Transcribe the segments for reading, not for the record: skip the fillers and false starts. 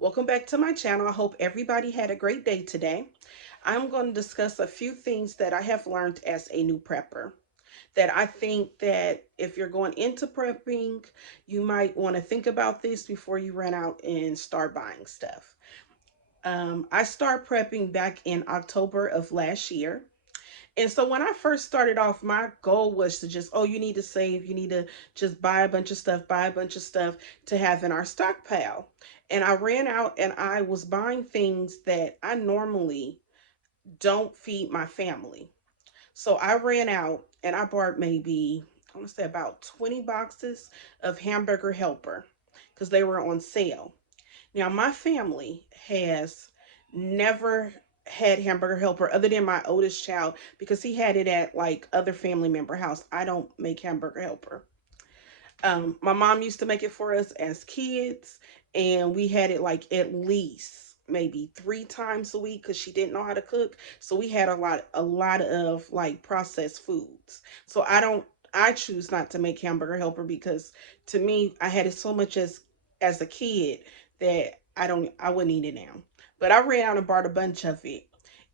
Welcome back to my channel. I hope everybody had a great day today. I'm going to discuss a few things that I have learned as a new prepper that I think that if you're going into prepping, you might want to think about this before you run out and start buying stuff. I started prepping back in October of last year. And so when I first started off, my goal was to just, oh, you need to save, you need to just buy a bunch of stuff, to have in our stockpile. And I ran out and I was buying things that I normally don't feed my family. So I ran out and I bought maybe, I want to say about 20 boxes of hamburger helper because they were on sale. Now, my family has never had hamburger helper other than my oldest child because he had it at like other family member house. I don't make hamburger helper. My mom used to make it for us as kids, and we had it like at least maybe 3 times a week because she didn't know how to cook. So we had a lot of like processed foods. So I choose not to make hamburger helper because to me, I had it so much as a kid that I wouldn't eat it now. But I ran out and bought a bunch of it.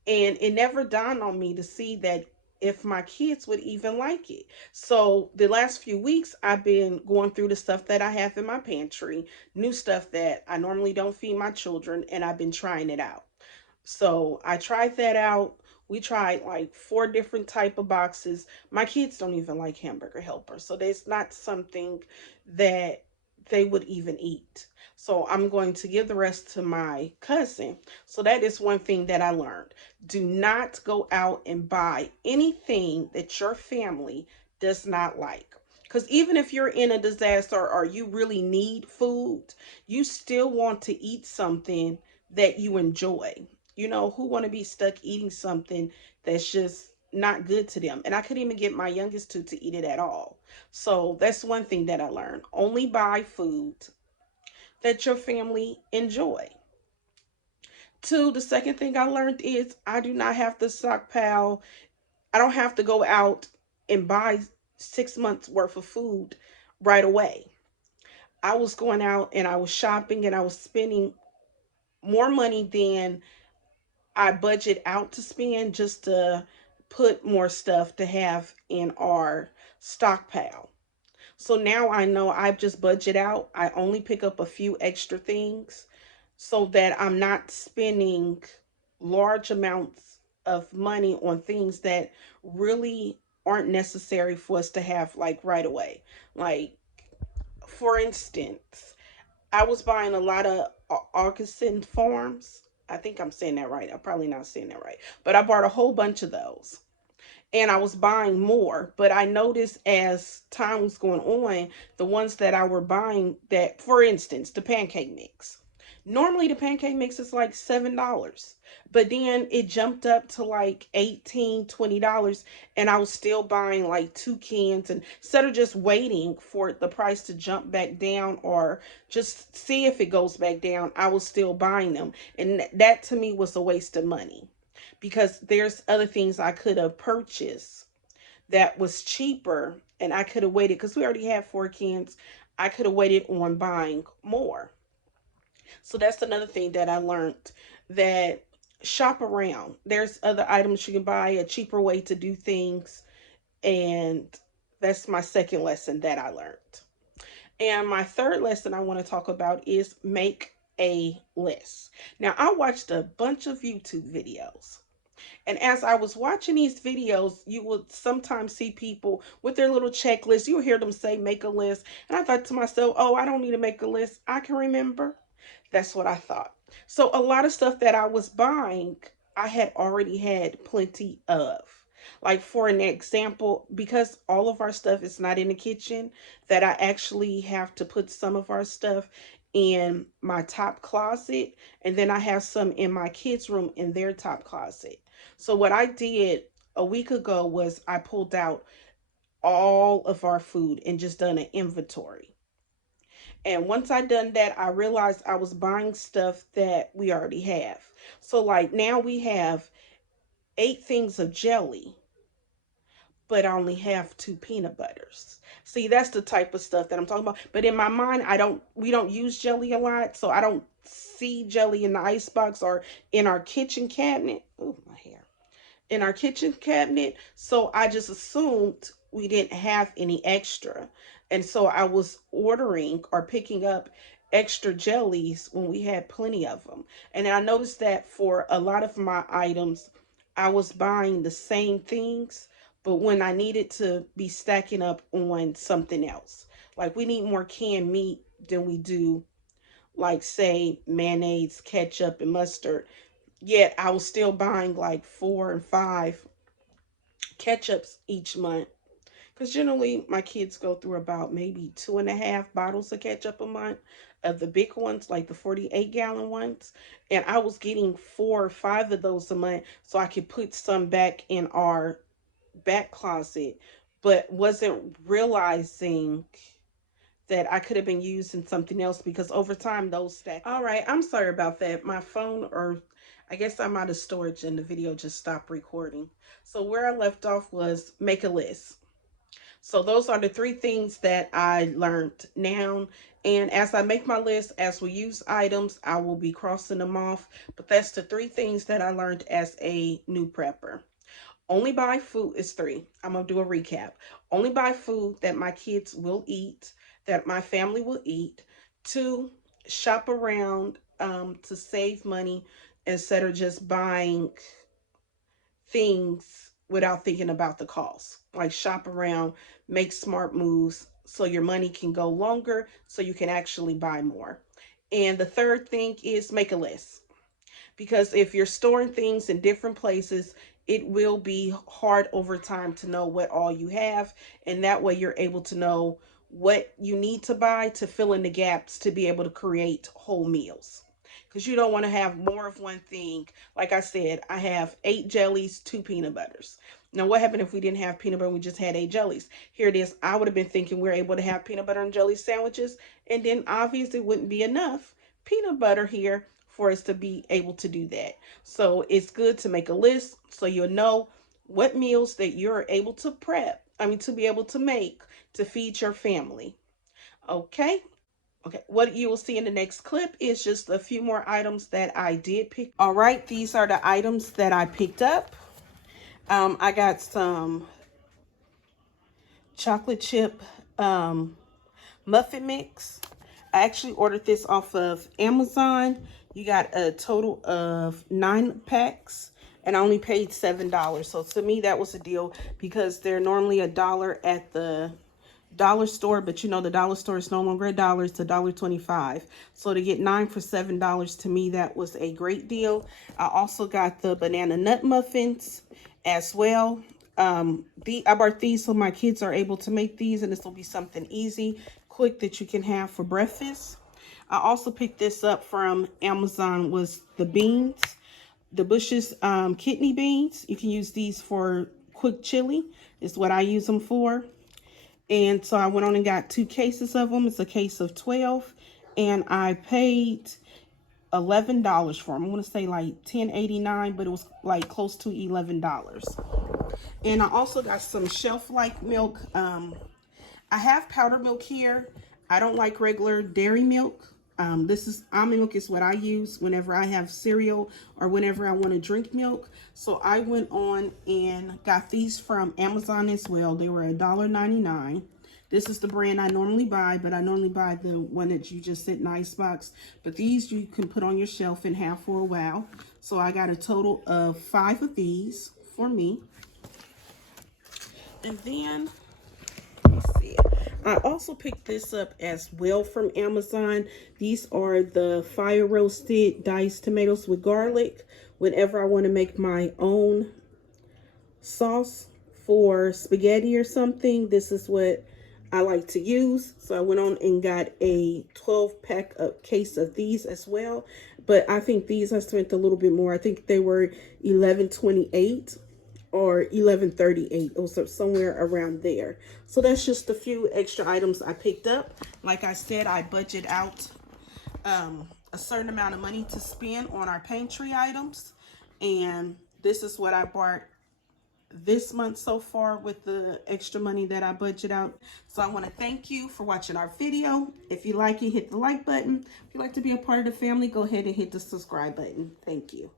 And it never dawned on me to see that if my kids would even like it. So the last few weeks, I've been going through the stuff that I have in my pantry, new stuff that I normally don't feed my children, and I've been trying it out. So I tried that out. We tried like 4 different type of boxes. My kids don't even like hamburger helper, so there's not something that they would even eat. So I'm going to give the rest to my cousin. So that is one thing that I learned. Do not go out and buy anything that your family does not like. Because even if you're in a disaster or you really need food, you still want to eat something that you enjoy. Who want to be stuck eating something that's just not good to them? And I couldn't even get my youngest two to eat it at all. So that's one thing that I learned. Only buy food that your family enjoy. Two, the second thing I learned is I do not have to stockpile. I don't have to go out and buy 6 months worth of food right away. I was going out and I was shopping and I was spending more money than I budget out to spend just to put more stuff to have in our stockpile. So now I know I just budget out. I only pick up a few extra things so that I'm not spending large amounts of money on things that really aren't necessary for us to have like right away. Like, for instance, I was buying a lot of Augustin farms. I think I'm saying that right. I'm probably not saying that right. But I bought a whole bunch of those. And I was buying more. But I noticed as time was going on, the ones that I were buying that, for instance, the pancake mix. Normally the pancake mix is like $7. But then it jumped up to like 18, $20, and I was still buying like 2 cans. And instead of just waiting for the price to jump back down or just see if it goes back down, I was still buying them. And that to me was a waste of money because there's other things I could have purchased that was cheaper and I could have waited because we already had 4 cans. I could have waited on buying more. So that's another thing that I learned, that shop around. There's other items you can buy, a cheaper way to do things. And that's my second lesson that I learned. And my third lesson I want to talk about is make a list. Now, I watched a bunch of YouTube videos. And as I was watching these videos, you would sometimes see people with their little checklist. You would hear them say, make a list. And I thought to myself, oh, I don't need to make a list. I can remember. That's what I thought. So a lot of stuff that I was buying, I had already had plenty of. Like, for an example, because all of our stuff is not in the kitchen, that I actually have to put some of our stuff in my top closet, and then I have some in my kids' room in their top closet. So what I did a week ago was I pulled out all of our food and just done an inventory. And once I done that, I realized I was buying stuff that we already have. So like now we have 8 things of jelly, but I only have 2 peanut butters. See, that's the type of stuff that I'm talking about. But in my mind, we don't use jelly a lot, so I don't see jelly in the icebox or in our kitchen cabinet. Oh, my hair. In our kitchen cabinet. So I just assumed we didn't have any extra. And so I was ordering or picking up extra jellies when we had plenty of them. And I noticed that for a lot of my items, I was buying the same things, but when I needed to be stacking up on something else. Like we need more canned meat than we do, like say mayonnaise, ketchup, and mustard. Yet I was still buying like 4 and 5 ketchups each month. Because generally my kids go through about maybe 2.5 bottles of ketchup a month, of the big ones, like the 48-gallon ones. And I was getting 4 or 5 of those a month so I could put some back in our back closet, but wasn't realizing that I could have been using something else because over time those stack. All right, I'm sorry about that. My phone, or I guess I'm out of storage and the video just stopped recording. So where I left off was make a list. So those are the 3 things that I learned now. And as I make my list, as we use items, I will be crossing them off. But that's the 3 things that I learned as a new prepper. Only buy food is 3. I'm going to do a recap. Only buy food that my kids will eat, that my family will eat. 2, shop around to save money instead of just buying things without thinking about the cost. Like shop around, make smart moves so your money can go longer so you can actually buy more. And the third thing is make a list, because if you're storing things in different places, it will be hard over time to know what all you have, and that way you're able to know what you need to buy to fill in the gaps to be able to create whole meals, because you don't want to have more of one thing. Like I said, I have 8 jellies, 2 peanut butters. Now, what happened if we didn't have peanut butter and we just had 8 jellies? Here it is. I would have been thinking we're able to have peanut butter and jelly sandwiches, and then obviously it wouldn't be enough peanut butter here for us to be able to do that. So it's good to make a list so you'll know what meals that you're able to to be able to make to feed your family. Okay. Okay, what you will see in the next clip is just a few more items that I did pick. All right, these are the items that I picked up. I got some chocolate chip muffin mix. I actually ordered this off of Amazon. You got a total of 9 packs, and I only paid $7. So to me, that was a deal because they're normally $1 at the dollar store, but you know the dollar store is no longer $1, it's $1.25. So to get 9 for $7, to me that was a great deal. I also got the banana nut muffins as well. I bought these so my kids are able to make these, and this will be something easy, quick that you can have for breakfast. I also picked this up from Amazon, was the beans, the Bush's kidney beans. You can use these for quick chili, is what I use them for. And so I went on and got 2 cases of them. It's a case of 12. And I paid $11 for them. I want to say like $10.89, but it was like close to $11. And I also got some shelf-like milk. I have powdered milk here. I don't like regular dairy milk. This is almond milk is what I use whenever I have cereal or whenever I want to drink milk. So I went on and got these from Amazon as well. They were $1.99. This is the brand I normally buy, but I normally buy the one that you just sit in the icebox. But these you can put on your shelf and have for a while. So I got a total of 5 of these for me. And then, let's see. I also picked this up as well from Amazon. These are the fire roasted diced tomatoes with garlic. Whenever I want to make my own sauce for spaghetti or something, this is what I like to use. So I went on and got a 12-pack case of these as well. But I think these I spent a little bit more. I think they were $11.28. or $11.38, or somewhere around there. So that's just a few extra items I picked up. Like I said, I budget out a certain amount of money to spend on our pantry items, and this is what I bought this month so far with the extra money that I budget out. So I want to thank you for watching our video. If you like it, hit the like button. If you'd like to be a part of the family, go ahead and hit the subscribe button. Thank you.